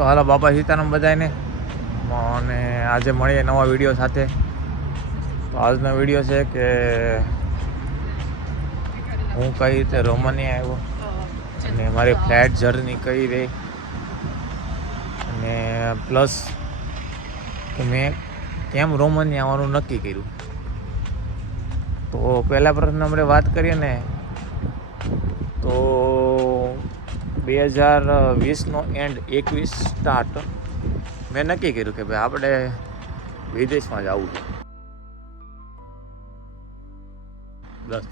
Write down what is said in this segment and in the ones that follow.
તો હાલો બાપા સીતારામ બધાને, અને આજે મળીએ નવા વિડીયો સાથે. તો આજનો વિડીયો છે કે હું કઈ રીતે રોમાનિયા આવ્યો અને મારી ફ્લાઇટ જર્ની કઈ રહી, અને પ્લસ કે મેં કેમ રોમાનિયા આવવાનું નક્કી કર્યું. તો પહેલા પ્રશ્ન આપણે વાત કરીએ ને, તો 2020નો એન્ડ 21 સ્ટાર્ટ મેં નક્કી કર્યું કે ભાઈ આપણે વિદેશમાં જવું છે. બસ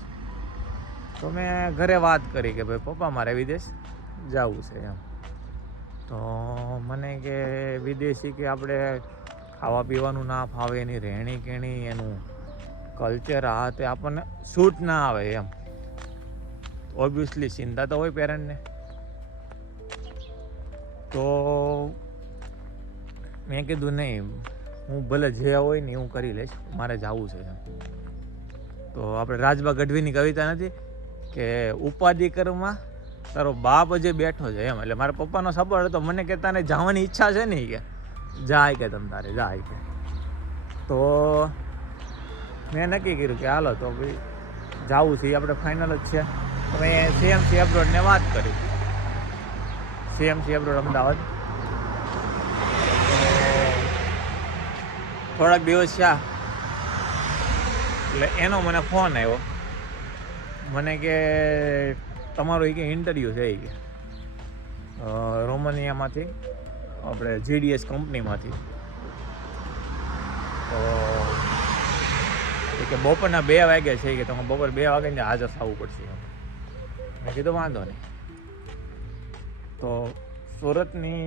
તો મેં ઘરે વાત કરી કે ભાઈ પપ્પા મારે વિદેશ જવું છે એમ. તો મને કે વિદેશી કે આપણે ખાવા પીવાનું ના ફાવે, એની રહેણી કેણી, એનું કલ્ચર આ તે આપણને સૂટ ના આવે એમ. ઓબ્વિયસલી ચિંતા તો હોય પેરેન્ટને. તો મેં કીધું નહીં, હું ભલે જે હોય ને હું કરી લઈશ, મારે જવું છે એમ. તો આપણે રાજબા ગઢવીની કવિતા નથી કે ઉપાધિ કરમાં તારો બાપ જે બેઠો છે એમ. એટલે મારા પપ્પાનો સપોર્ટ હતો. મને કે તને જવાની ઈચ્છા છે ને કે જાય કે તમ તારે જાય કે. તો મેં નક્કી કર્યું કે હાલો તો ભાઈ જવું છે, આપણે ફાઇનલ જ છે. તો મેં CMC એબ્રોડને વાત કરી, CMC એબ્રોડ અમદાવાદ. થોડાક દિવસ થયા એટલે એનો મને ફોન આવ્યો. મને કે તમારું કે ઇન્ટરવ્યૂ છે કે રોમાનિયામાંથી, આપણે GDS કંપનીમાંથી. તો કે બપોરના 2 વાગ્યા છે કે તમે બપોર 2 વાગે ને હાજર થવું પડશે. મેં કીધું વાંધો નહીં. તો સુરતની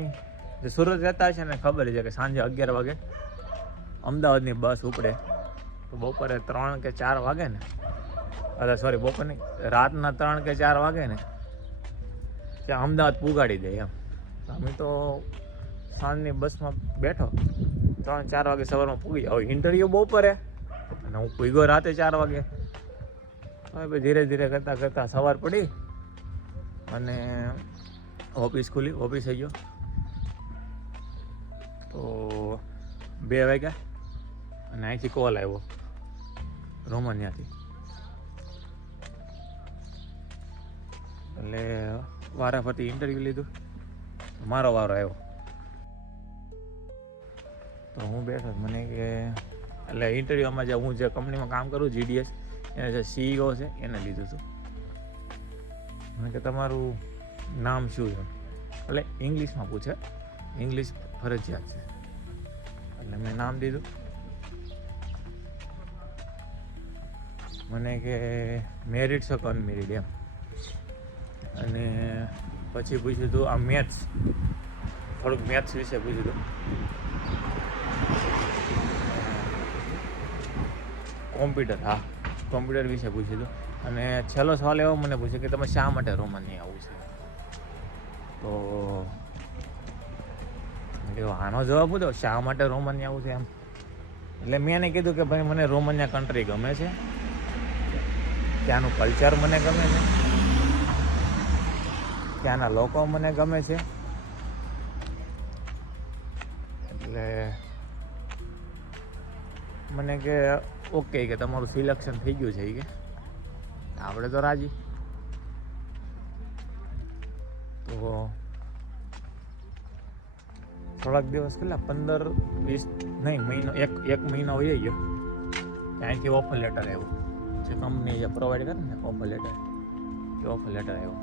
જે સુરત રહેતા છે ને ખબર છે કે સાંજે 11 વાગે અમદાવાદની બસ ઉપડે. તો બપોરે 3 કે 4 વાગે ને, અરે સોરી બપોરની રાતના 3 કે 4 વાગે ને ત્યાં અમદાવાદ પુગાડી દે એમ. અમે તો સાંજની બસમાં બેઠો, 3-4 વાગે સવારમાં પૂગી જાવ. ઇન્ટરવ્યૂ બપોરે અને હું પૂગ્યો રાતે 4 વાગે. હવે ધીરે ધીરે કરતાં કરતાં સવાર પડી અને ઓફિસ ખુલી, ઓફિસે ગયો. તો 2 વાગ્યા અને અહીંથી કોલ આવ્યો રોમાનિયાથી. એટલે વારાફરતી ઇન્ટરવ્યૂ લીધું, મારો વારો આવ્યો. તો હું બેઠો. મને કે એટલે ઇન્ટરવ્યૂમાં જે હું જે કંપનીમાં કામ કરું GDS, એને જે CEO છે એને લીધું હતું. મને કે તમારું નામ શું છે? એટલે ઇંગ્લિશમાં પૂછે, ઇંગ્લિશ ફરજિયાત છે. એટલે મેં નામ દીધું. મને કે મેરિડ છે કે અનમેરિડ એમ. અને પછી પૂછ્યું હતું આ મેથ્સ, થોડુંક મેથ્સ વિશે પૂછ્યું હતું. કોમ્પ્યુટર, હા કોમ્પ્યુટર વિશે પૂછ્યું હતું. અને છેલ્લો સવાલ એવો મને પૂછ્યો કે તમે શા માટે રોમાનિયા આવવું છે? તો મેં કીધું આનો જવાબ દો, શા માટે રોમાનિયા આવવું છે એમ. એટલે મેં એને કીધું કે ભાઈ મને રોમાનિયા કન્ટ્રી ગમે છે, ત્યાંનું કલ્ચર મને ગમે છે, ત્યાંના લોકો મને ગમે છે. એટલે મને કે ઓકે કે તમારું સિલેક્શન થઈ ગયું છે કે આપણે તો રાજી. તો થોડાક દિવસ કેટલા 15-20 નહીં મહિનો, એક મહિનો વહી ગયો. ત્યાંથી ઓફર લેટર આવ્યું, જે કંપની જે પ્રોવાઈડ કરે ને ઓફર લેટર, એ ઓફર લેટર આવ્યો.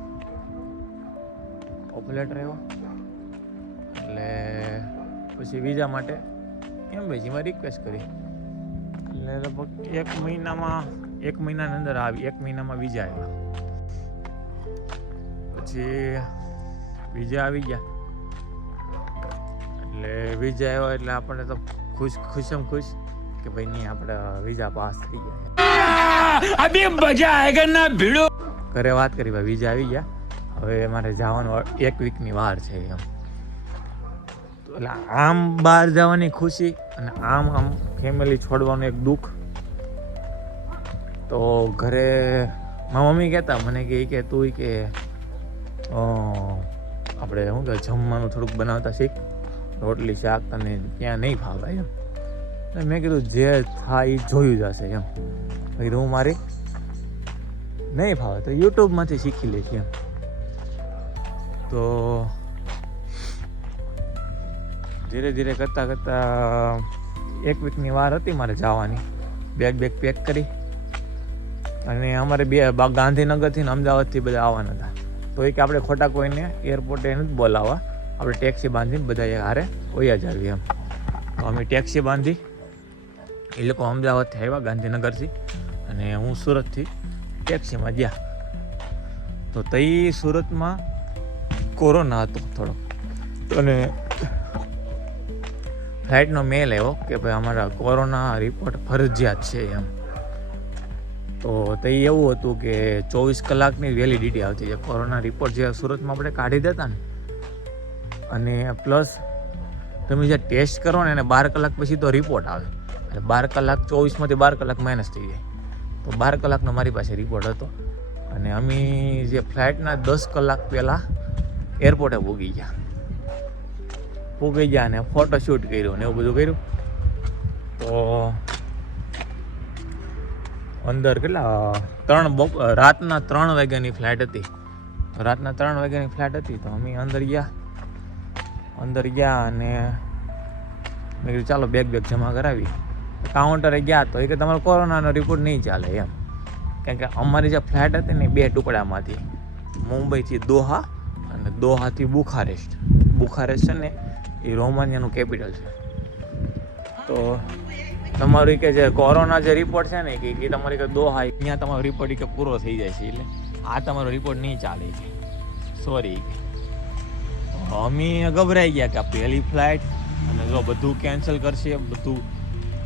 ઓફર લેટર આવ્યો એટલે પછી વિઝા માટે એમ્બેસીમાં રિક્વેસ્ટ કરી. એટલે લગભગ 1 મહિનાની અંદર આવી, 1 મહિનામાં વિઝા આવ્યા. પછી વિઝા આવી ગયા. એટલે વિઝા આવ્યો એટલે આપણને તો ખુશમ ખુશ કે ભાઈ નહીં આપણે વિઝા પાસ થઈ ગયા. અભી મજા આયેગા ના ભીડો. ઘરે વાત કરી ભાઈ વિઝા આવી ગયા, હવે મારે જવાનું 1 વીકની વાર છે એમ. એટલે આમ બહાર જવાની ખુશી અને આમ ફેમિલી છોડવાનું એક દુઃખ. તો ઘરે મારા મમ્મી કહેતા મને કે તું કે આપણે શું કહે જમવાનું થોડુંક બનાવતા શીખ, રોટલી શાક તને ત્યાં નહીં ફાવે એમ. મેં કીધું જે થાય એ જોયું જશે એમ. કીધું હું મારી નહીં ફાવે તો યુટ્યુબમાંથી શીખી લઈશ એમ. તો ધીરે ધીરે કરતાં કરતાં 1 વીકની વાર હતી મારે જવાની. બેગ પેક કરી અને અમારે ગાંધીનગરથી ને અમદાવાદથી બધા આવવાના હતા. તો એ કે આપણે ખોટા કોઈને એરપોર્ટે નથી બોલાવવા, આપણે ટેક્સી બાંધીને બધા હારે વયા જાવી એમ. તો અમે ટેક્સી બાંધી, એ લોકો અમદાવાદથી આવ્યા ગાંધીનગરથી અને હું સુરતથી ટેક્સીમાં ગયા. તો તઈ સુરતમાં કોરોના હતો થોડો, અને ફ્લાઇટનો મેલ આવ્યો કે ભાઈ અમારા કોરોના રિપોર્ટ ફરજિયાત છે એમ. તો તે એવું હતું કે 24 કલાકની વેલિડિટી આવતી છે કોરોના રિપોર્ટ જે સુરતમાં આપણે કાઢી દેતા ને, અને પ્લસ તમે જે ટેસ્ટ કરો ને એને 12 કલાક પછી તો રિપોર્ટ આવે. એટલે 12 કલાક 24માંથી 12 કલાક માઇનસ થઈ જાય. તો 12 કલાકનો મારી પાસે રિપોર્ટ હતો અને અમે જે ફ્લાઇટના 10 કલાક પહેલાં એરપોર્ટે પૂગી ગયા અને ફોટો શૂટ કર્યો ને એવું બધું કર્યું. તો અંદર રાતના 3 વાગ્યાની ફ્લાઇટ હતી. તો અમે અંદર ગયા અને મેં કીધું ચાલો બેગ જમા કરાવી. કાઉન્ટરે ગયા તો એ કે તમારો કોરોનાનો રિપોર્ટ નહીં ચાલે એમ. કારણ કે અમારી જે ફ્લાઇટ હતી ને 2 ટુકડામાંથી, મુંબઈથી દોહા અને દોહાથી બુખારેસ્ટ. બુખારેસ્ટ છે ને એ રોમાનિયાનું કેપિટલ છે. તો તમારું કે જે કોરોના જે રિપોર્ટ છે ને કે તમારી કે દોહા ત્યાં તમારો રિપોર્ટ કે પૂરો થઈ જાય છે, એટલે આ તમારો રિપોર્ટ નહીં ચાલે કે સોરી. અમે ગભરાઈ ગયા કે આ પહેલી ફ્લાઇટ અને જો બધું કેન્સલ કરશે, બધું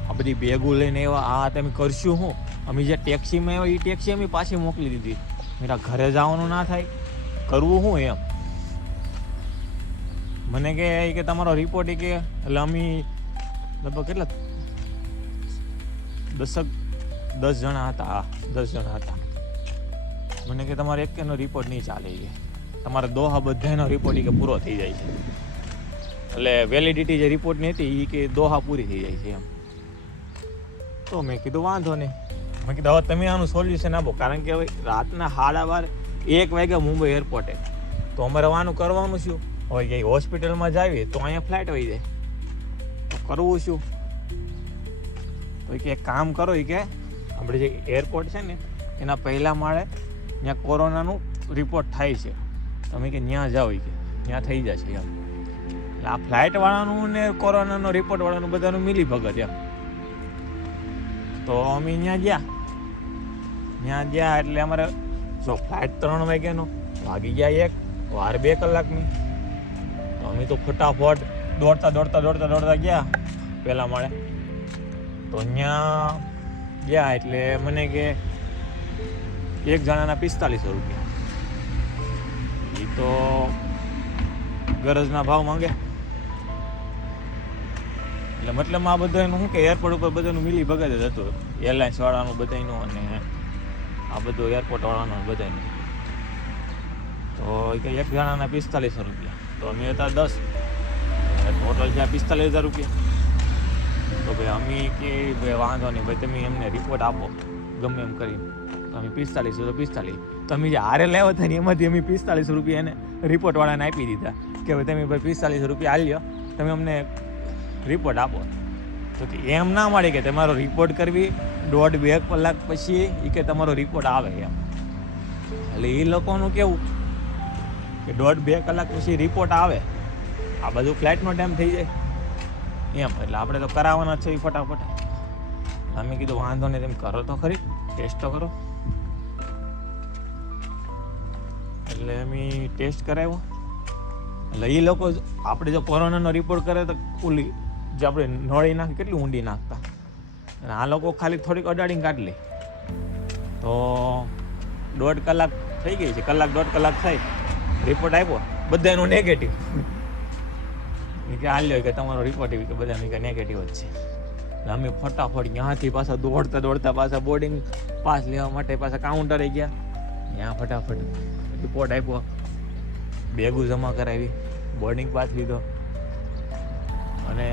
આ બધી બેગું લઈને આવ્યા, આ તમે કરશું શું? અમે જે ટેક્સીમાં આવ્યા એ ટેક્સી અમે પાછી મોકલી દીધી. મેરા ઘરે જવાનું ના થાય, કરવું શું એમ. મને કે તમારો રિપોર્ટ કે એટલે અમે લગભગ કેટલા 10 જણા હતા. મને કે તમારે એકનો રિપોર્ટ નહીં ચાલે કે તમારે દોહા બધાનો રિપોર્ટ કે પૂરો થઈ જાય છે. એટલે વેલિડિટી જે રિપોર્ટની હતી એ કે દોહા પૂરી થઈ જાય છે એમ. તો મેં કીધું વાંધો નહીં. મેં કીધું હવે તમે આનું સોલ્યુશન આપો, કારણ કે હવે રાતના 12:30 1 વાગ્યા મુંબઈ એરપોર્ટે. તો અમારે વાનું કરવાનું શું? હવે ક્યાંય હોસ્પિટલમાં જાવીએ તો અહીંયા ફ્લાઇટ વહી જાય, તો કરવું શું? તો કે એક કામ કરો, એ કે આપણે જે એરપોર્ટ છે ને એના પહેલા માળે ત્યાં કોરોનાનું રિપોર્ટ થાય છે, તમે કે ત્યાં જાઓ કે ત્યાં થઈ જશે એમ. એટલે આ ફ્લાઇટવાળાનું ને કોરોનાનો રિપોર્ટવાળાનું બધાનું મિલી ભગત એમ. તો અમે ત્યાં ગયા એટલે અમારે જો ફ્લાઇટ 3 વાગ્યાનો વાગી ગયા 1 વાર 2 કલાકની. તો અમે તો ફટાફટ દોડતા ગયા પહેલા માળે. તો ત્યાં ગયા એટલે મને કે એક જણાના 4500 રૂપિયા. એ તો ગરજના ભાવ માંગે. એટલે મતલબ આ બધાનું શું કે એરપોર્ટ ઉપર બધાનું મિલી ભગત જ હતું, એરલાઇન્સ વાળાનું બધાનું અને આ બધું એરપોર્ટ વાળાનું બધાનું. તો કે એક જણાના 4500 રૂપિયા. તો અમે હતા 10, ટોટલ જ્યાં 45,000 રૂપિયા. તો ભાઈ અમે કે ભાઈ વાંધો નહીં ભાઈ, તમે એમને રિપોર્ટ આપો ગમે એમ કરીને. તો અમે 45 તમે જે હારે લેવા હતા ને એમાંથી અમે 45 રૂપિયા એને રિપોર્ટવાળાને આપી દીધા કે ભાઈ તમે ભાઈ 45 રૂપિયા આલ્યો, તમે અમને રિપોર્ટ આપો. તો કે એમ ના મળે કે તમારો રિપોર્ટ કરવી 1.5-2 કલાક પછી એ કે તમારો રિપોર્ટ આવે એમ. એટલે એ લોકોનું કેવું કે 1.5-2 કલાક પછી રિપોર્ટ આવે, આ બધું ફ્લાઇટનો ટાઈમ થઈ જાય એમ. એટલે આપણે તો કરાવવાના છે ફટાફટ. અમે કીધું વાંધો નહીં, તમે કરો તો ખરી, ટેસ્ટ તો કરો. એટલે અમે ટેસ્ટ કરાવ્યો. એટલે એ લોકો આપણે જો કોરોનાનો રિપોર્ટ કરે તો ઓલી જે આપણે નળી નાખી કેટલી ઊંડી નાખતા, અને આ લોકો ખાલી થોડીક અડાડીને કાઢી લે. તો 1.5 કલાક થઈ ગઈ છે, 1.5 કલાક થાય, રિપોર્ટ આવ્યો બધાનો નેગેટિવ. કે હાલ્યો કે તમારો રિપોર્ટ એવી કે બધાને કે નેગેટિવ જ છે. અમે ફટાફટ ત્યાંથી પાછા દોડતા પાછા બોર્ડિંગ પાસ લેવા માટે પાછા કાઉન્ટરે ગયા. ત્યાં ફટાફટ રિપોર્ટ આપ્યો. બેગું જમા કરાવી, બોર્ડિંગ પાસ લીધો અને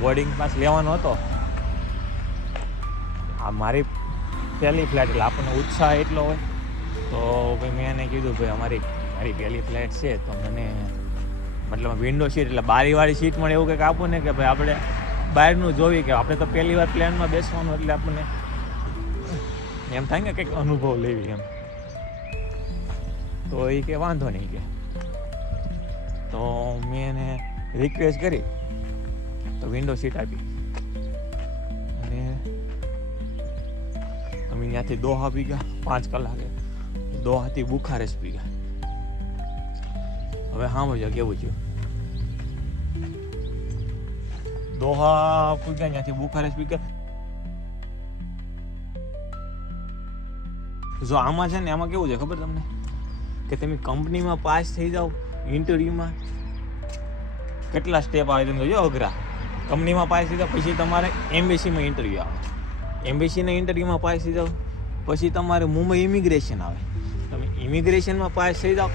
બોર્ડિંગ પાસ લેવાનો હતો. આ મારી પહેલી ફ્લાઇટ એટલે આપણને ઉત્સાહ એટલો હોય તો ભાઈ મેં એને કીધું ભાઈ મારી પહેલી ફ્લાઇટ છે તો મને મતલબ વિન્ડો સીટ એટલે બારીવાળી સીટ મળે એવું કંઈક આપો ને કે ભાઈ આપણે બહારનું જોવી કે આપણે તો પહેલી વાર પ્લેનમાં બેસવાનું એટલે આપણને એમ થાય ને કંઈક અનુભવ લેવી એમ. તો એ કે વાંધો નહીં કે તો મેં એને રિક્વેસ્ટ કરી તો વિન્ડો સીટ આપી અને અમે ત્યાંથી દોહા પી ગયા 5 કલાકે. દોહાથી બુખારેસ્ટ પી ગયા. હવે હા મજા કેવું થયું. દોહા પૂગ્યા ત્યાંથી બુખારેસ્ટ પી ગયા. જો આમાં છે ને આમાં કેવું છે ખબર તમને કે તમે કંપનીમાં પાસ થઈ જાઓ ઇન્ટરવ્યુમાં કેટલા સ્ટેપ આવે તમે જો અઘરા. કંપનીમાં પાસ થઈ જાઓ પછી તમારે એમ્બેસીમાં ઇન્ટરવ્યૂ આવે. એમ્બેસીના ઇન્ટરવ્યુમાં પાસ થઈ જાઓ પછી તમારે મુંબઈ ઇમિગ્રેશન આવે. તમે ઇમિગ્રેશનમાં પાસ થઈ જાઓ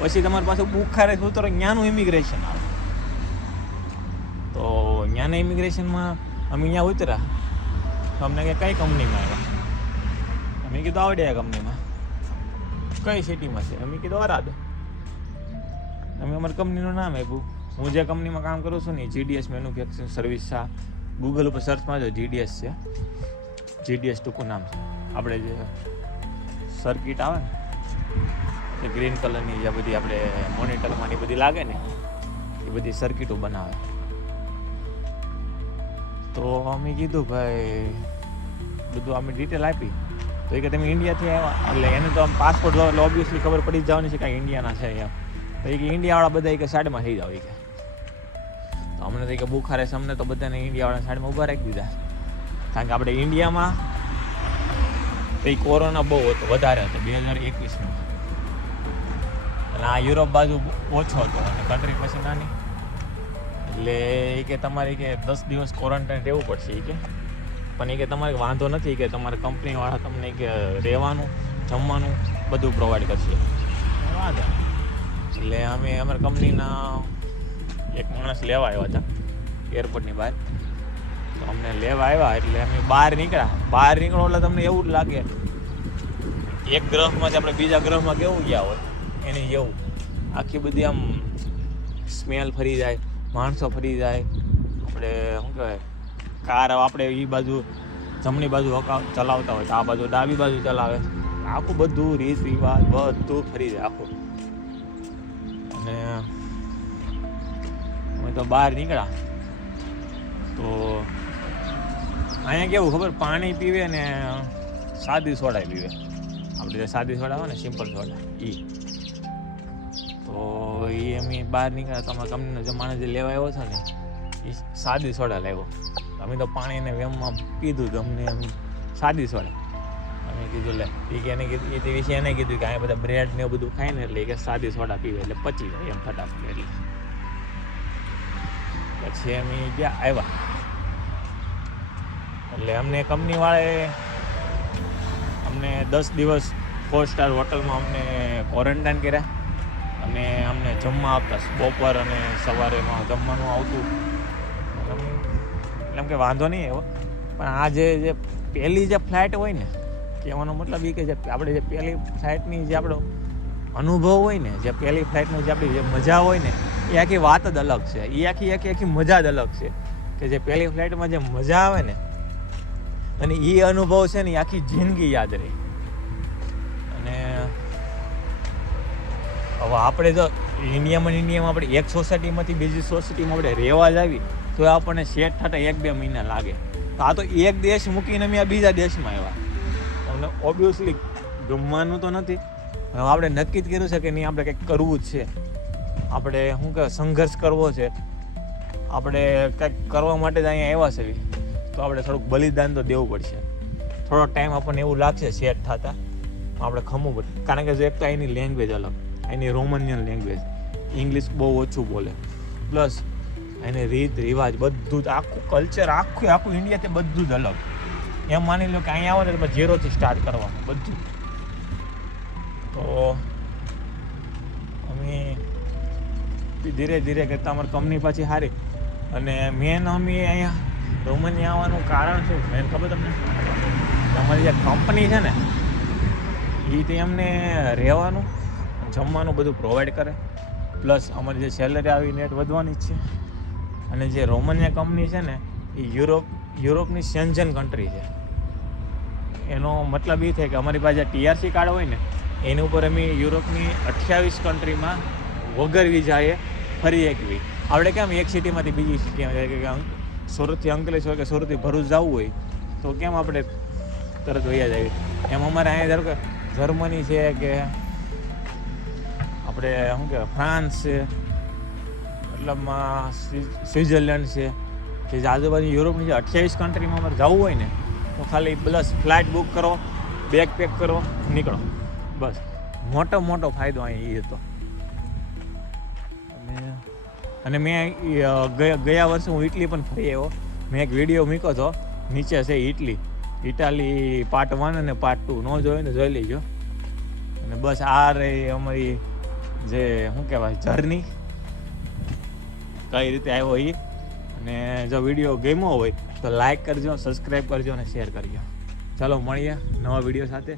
પછી તમારી પાસે બુખારેસ્ટ ઉતરો ત્યાંનું ઇમિગ્રેશન આવે. તો ત્યાંના ઇમિગ્રેશનમાં અમે ત્યાં ઉતર્યા તો અમને કે કઈ કંપનીમાં આવ્યા. અમે કીધું આવડે આ કંપનીમાં. કઈ સિટીમાં છે? અમે કીધું અરાદ. અમે અમારી કંપનીનું નામ આપ્યું. હું જે કંપનીમાં કામ કરું છું ને GDS મેન્યુફેક્ચરિંગ સર્વિસ છે. ગૂગલ ઉપર સર્ચ મારજો GDS છે. GDS ટૂંકું નામ છે. આપણે જે સર્કિટ આવે ને એ ગ્રીન કલરની જે બધી આપણે મોનિટરમાં ની બધી લાગે ને એ બધી સર્કિટો બનાવે. તો અમે કીધું ભાઈ બધું અમે ડિટેલ આપી તો એ કે તમે ઇન્ડિયાથી આવ્યા એટલે એને તો આમ પાસપોર્ટ એટલે ઓબ્વિયસલી ખબર પડી જ જવાની છે કે ઇન્ડિયાના છે એમ. તો એ કે ઇન્ડિયાવાળા બધા એ કે સાઈડમાં થઈ જાવ. એ કે તો અમને તો કે બુખારેસ્ટ અમને તો બધાને ઇન્ડિયાવાળા સાઈડમાં ઊભા રાખી દીધા. કારણ કે આપણે ઇન્ડિયામાં તો એ કોરોના બહુ હતો, વધારે હતો 2021માં અને આ યુરોપ બાજુ ઓછો હતો અને કન્ટ્રી પછી નાની એટલે એ કે તમારે કે 10 દિવસ ક્વોરન્ટાઇન રહેવું પડશે. એ કે પણ એ કે તમારે વાંધો નથી કે તમારે કંપનીવાળા તમને કે રહેવાનું જમવાનું બધું પ્રોવાઈડ કરશે. વાંધો એટલે અમે અમારી કંપનીના એક માણસ લેવા આવ્યા હતા એરપોર્ટની બહાર. તો અમને લેવા આવ્યા એટલે અમે બહાર નીકળો એટલે તમને એવું જ લાગે એક ગ્રહમાંથી આપણે બીજા ગ્રહમાં કેવું ગયા હોય એની જેવું. આખી બધી આમ સ્મેલ ફરી જાય, માણસો ફરી જાય. આપણે શું કહેવાય કાર આપણે એ બાજુ જમણી બાજુ ચલાવતા હોય તો આ બાજુ ડાબી બાજુ ચલાવે. આખું બધું રીત રિવાજ બધું ફરી જાય આખું. અને અમે તો બહાર નીકળ્યા તો અહીંયા કેવું ખબર પાણી પીવે ને સાદી સોડા પીવે. આપણે જે સાદી સોડા હોય ને સિમ્પલ સોડા એ તો એ અમે બહાર નીકળ્યા તો અમારા કંપનીનો જે માણસ જે લેવા આવ્યો છે ને એ સાદી સોડા લાવ્યો. અમે તો પાણીને વેમમાં પીધું તો અમને એમ સાદી સોડા. અમે કીધું લે એ કે એને કીધું એ વિશે એને કીધું કે અહીંયા બધા બ્રેડ ને એવું બધું ખાય ને એટલે કે સાદી સોડા પીવે એટલે પચી જાય એમ ફટાફટ. એટલે પછી અમે ગયા આવ્યા એટલે અમને કંપનીવાળાએ અમને 10 દિવસ 4 સ્ટાર હોટલમાં અમને ક્વોરન્ટાઇન કર્યા અને અમને જમવા આપતા બપોર અને સવારેમાં જમવાનું આવતું. એટલે એમ કે વાંધો નહીં એવો પણ આ જે પહેલી જે ફ્લાઇટ હોય ને કહેવાનો મતલબ એ કે જે આપણે જે પહેલી ફ્લાઇટની જે આપણો અનુભવ હોય ને જે પહેલી ફ્લાઇટનો જે આપણી જે મજા હોય ને એ આખી વાત જ અલગ છે. એ આખી મજા જ અલગ છે કે જે પહેલી ફ્લાઇટમાં જે મજા આવે ને અને એ અનુભવ છે ને એ આખી જિંદગી યાદ રહે. અને હવે આપણે જો ઇન્ડિયામાં આપણે એક સોસાયટીમાંથી બીજી સોસાયટીમાં આપણે રહેવા જ આવી તો આપણને સેટ થતા 1-2 મહિના લાગે. તો આ તો એક દેશ મૂકીને અમે આ બીજા દેશમાં આવ્યા. તમને ઓબ્વિયસલી ગમવાનું તો નથી. હવે આપણે નક્કી જ કર્યું છે કે નહીં આપણે કંઈક કરવું જ છે. આપણે શું કહેવાય સંઘર્ષ કરવો છે. આપણે કંઈક કરવા માટે જ અહીંયા આવ્યા છે તો આપણે થોડુંક બલિદાન તો દેવું પડશે. થોડો ટાઈમ આપણને એવું લાગશે સેટ થતાં આપણે ખમવું પડે. કારણ કે જો એક તો એની લેંગ્વેજ અલગ, એની રોમનિયન લેંગ્વેજ, ઇંગ્લિશ બહુ ઓછું બોલે, પ્લસ એને રીત રિવાજ બધું જ આખું કલ્ચર આખું ઇન્ડિયાથી બધું જ અલગ. એમ માની લો કે અહીંયા આવો ને તમે 0થી સ્ટાર્ટ કરવાનું બધું. તો અમે ધીરે ધીરે કરતાં અમારી કંપની પાછી સારી. અને મેન અમે અહીંયા રોમાનિયા આવવાનું કારણ શું મેન ખબર તમને? અમારી જે કંપની છે ને એ તે અમને રહેવાનું જમવાનું બધું પ્રોવાઈડ કરે, પ્લસ અમારી જે સેલરી આવી નેટ વધવાની જ છે. અને જે રોમાનિયા કંપની છે ને એ યુરોપની શેન્જન કન્ટ્રી છે. એનો મતલબ એ થાય કે અમારી પાસે TRC કાર્ડ હોય ને એની ઉપર અમે યુરોપની 28 કન્ટ્રીમાં વગર વિઝાએ ફરી એકવી. આપણે કેમ એક સિટીમાંથી બીજી સિટીમાં જાય કે સુરતથી અંકલેશ્વર કે સુરતથી ભરૂચ જવું હોય તો કેમ આપણે તરત વયા જાય, એમ અમારે અહીંયા ધારો કે જર્મની છે કે આપણે શું કહેવાય ફ્રાન્સ છે, મતલબમાં સ્વિટ્ઝરલેન્ડ છે, કે જે આજુબાજુ યુરોપની જે 28 કન્ટ્રીમાં અમારે જવું હોય ને તો ખાલી પ્લસ ફ્લાઇટ બુક કરો, બેગ પેક કરો, નીકળો, બસ. મોટો ફાયદો અહીં એ હતો. અને મેં ગયા વર્ષે હું ઇટલી પણ ફરી આવ્યો. મેં એક વિડીયો મૂક્યો હતો, નીચે છે ઇટાલી પાર્ટ 1 અને પાર્ટ 2, ન જોયું ને જોઈ લેજો. અને બસ આ રહી અમારી જે શું કહેવાય જર્ની, કઈ રીતે આવ્યો એ. અને જો વિડીયો ગમ્યો હોય તો લાઈક કરજો, સબસ્ક્રાઈબ કરજો અને શેર કરજો. ચાલો મળીએ નવા વિડીયો સાથે.